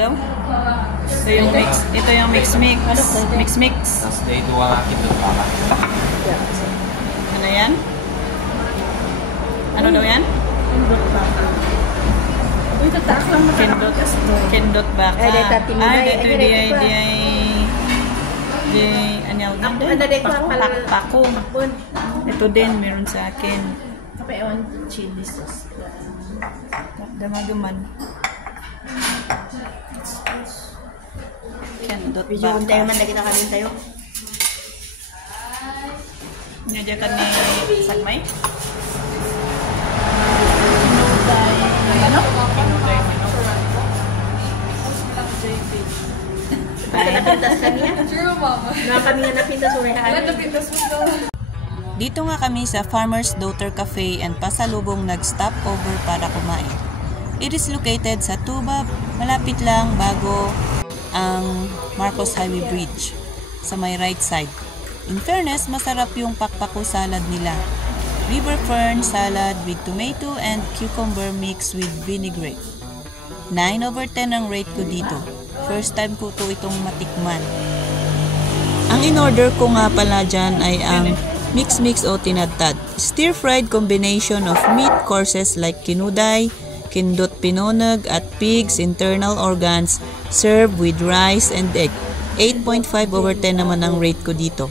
daw? Ito yung mix. Tapos dito ang akin doon baka. Ano yan? Ano daw yan? Kendot baka. Dito pakong. Ito din, meron sa akin. Kapag ewan, chili sauce. Damaduman. Kendot Video kung tayo man, lagi na kami tayo. Nyadyakan ni Sagmay? Ano? Napintas kami yan. True, mama. Kami nga napintas urehaan. Napintas mo daw. Dito nga kami sa Farmer's Daughter Cafe and pasalubong nag-stop over para kumain. It is located sa Tuba, malapit lang bago ang Marcos Highway Bridge sa may right side. In fairness, masarap yung pakpako salad nila. River fern salad with tomato and cucumber mixed with vinaigrette. 9/10 ang rate ko dito. First time ko itong matikman. Ang in-order ko nga pala dyan ay ang mix o tinadtad. Stir-fried combination of meat courses like kinuday, kindot pinoneg at pig's internal organs served with rice and egg. 8.5/10 naman ang rate ko dito.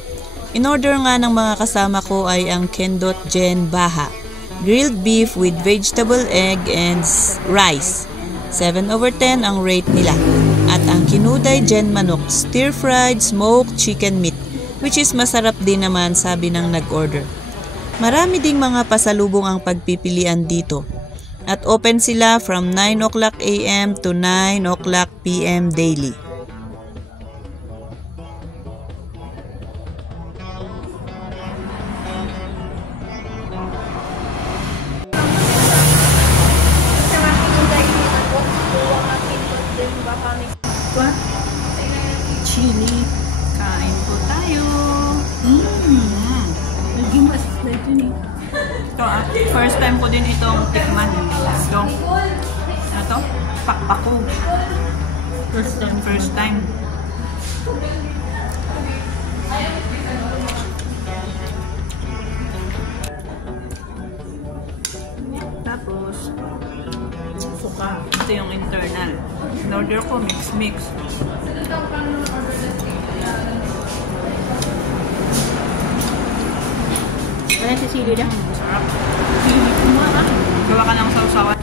In-order nga ng mga kasama ko ay ang Kendot Gen Baha. Grilled beef with vegetable egg and rice. 7/10 ang rate nila. At ang Kinuday Gen Manok, stir-fried smoked chicken meat, which is masarap din naman sabi ng nag-order. Marami ding mga pasalubong ang pagpipilian dito. At open sila from 9 o'clock a.m. to 9 o'clock p.m. daily. Chili. Kain po tayo. Naging masis na ito ni. Ito, first time ko din itong tikman. Ito. Ano to? Pakpako. First time. Tapos, suka. Ito yung internal. In-order ko mix. Wala si sili lang. Sarap. Sili ko mo ha. Gawa ka ng sausawan.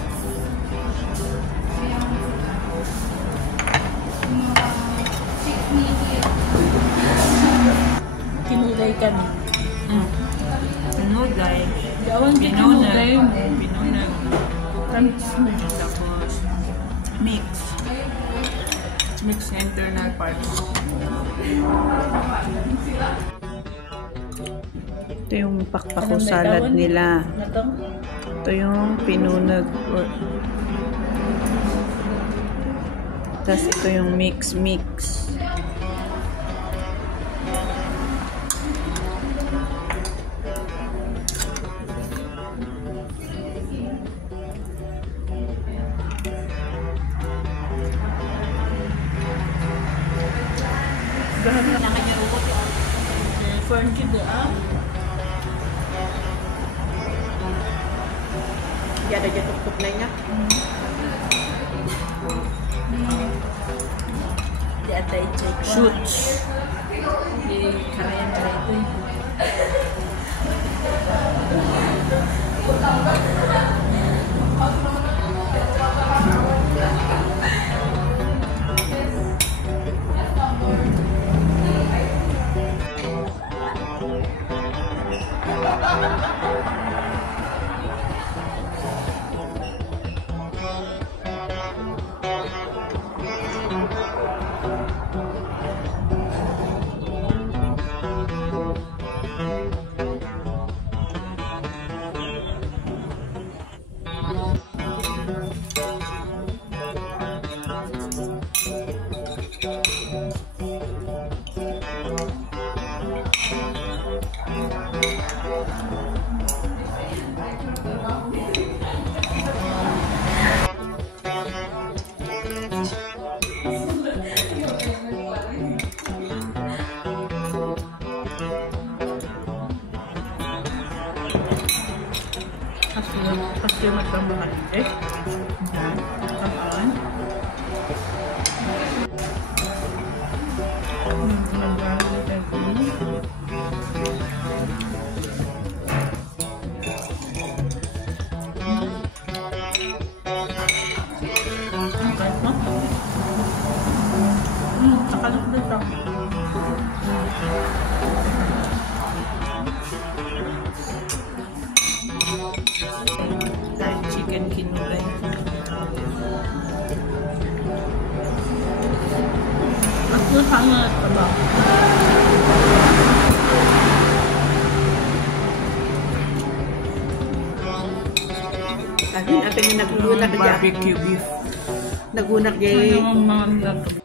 Kinuday kami. Kinuday. Gawan ka kinuday mo. Binunag. Tamis mo. Tapos, mix internal parts. Ito yung pakpako salad nila. Ito yung pinunag. Tapos ito yung mix. Fern juga ah. Dia ada jatuh lainnya. Di atas itu. Shoot. Di karyan itu. Kasi magpamahal eh. Kapan? Fried chicken kinulay. Aku sangat tebal. Atin yung naglunak dyan. Barbecue beef. Nagunak dyan.